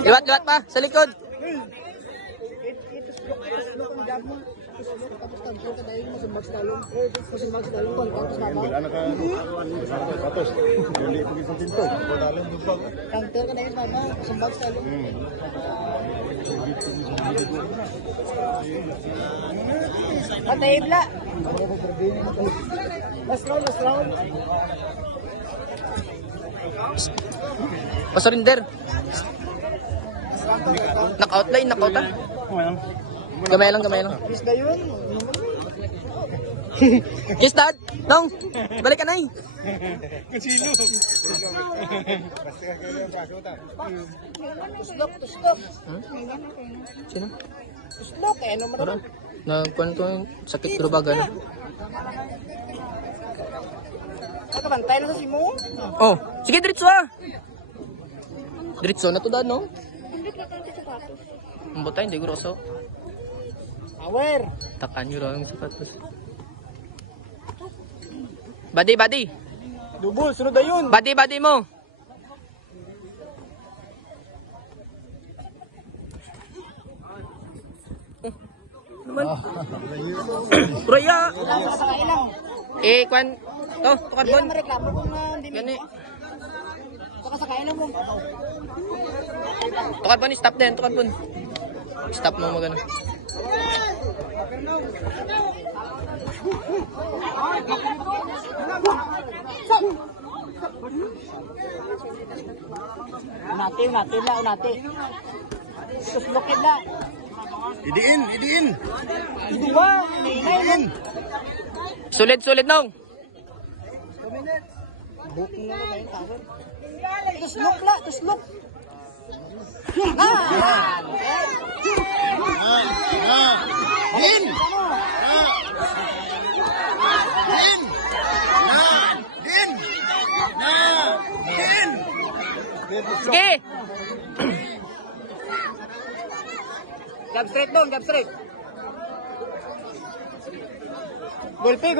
Liwat pa, sa likod. Patayibla. Last round. Pasurinder. Knockout line, knockout ah. Gamay lang. Bis na yun. Yes, Dad. Nong, balik ka na eh. Kasino? Tuslok. Sino? Tuslok eh. Ano mo Tara. Nagkwento yung sakit grubaga na. Nakabantay na sa simo? Oh, sige, diretso ah. Diretso na to, Dad, no? Hindi pa tayo sapatos. Ang butay, hindi grosso. Power. Takan nyo lang yung sapatos. Badi. Dubol, sunod na yun. Badi mo. Raya. Sa kailang. Kwan. To, tukad Hindi bon. na mareklamo kung hindi Gani. Saka sa kailang mo. Tukad bon, stop din, tukad bon. Stop mo magano. Unati. Tuslokin na. Idiin. Dua, inainay mo. Sulit nong. Book na lang yung tower. Tuslok. Din! Sige. Gab straight. Gulpi.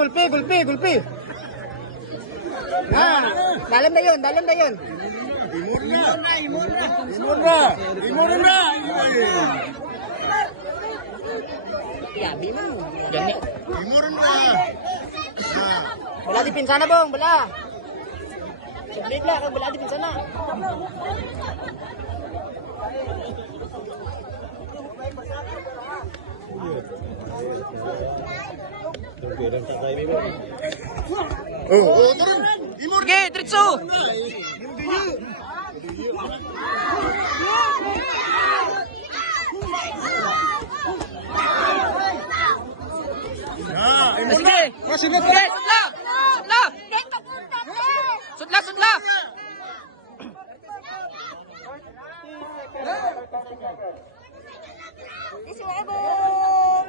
Dalam na yun. Imura na! Yabi mo. Gani. Imura na! Wala di pinsana bong, wala. Sublit lang, wala di pinsana. Oh, turun! Imura! Sige, diretso. Sige. Sige, sudla. Isi mo ebong.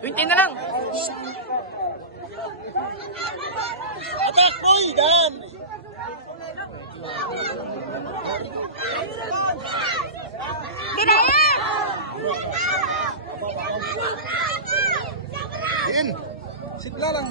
Tuwintin na lang. Atak, boy! Dan! Kinain! Din! Sigla lang.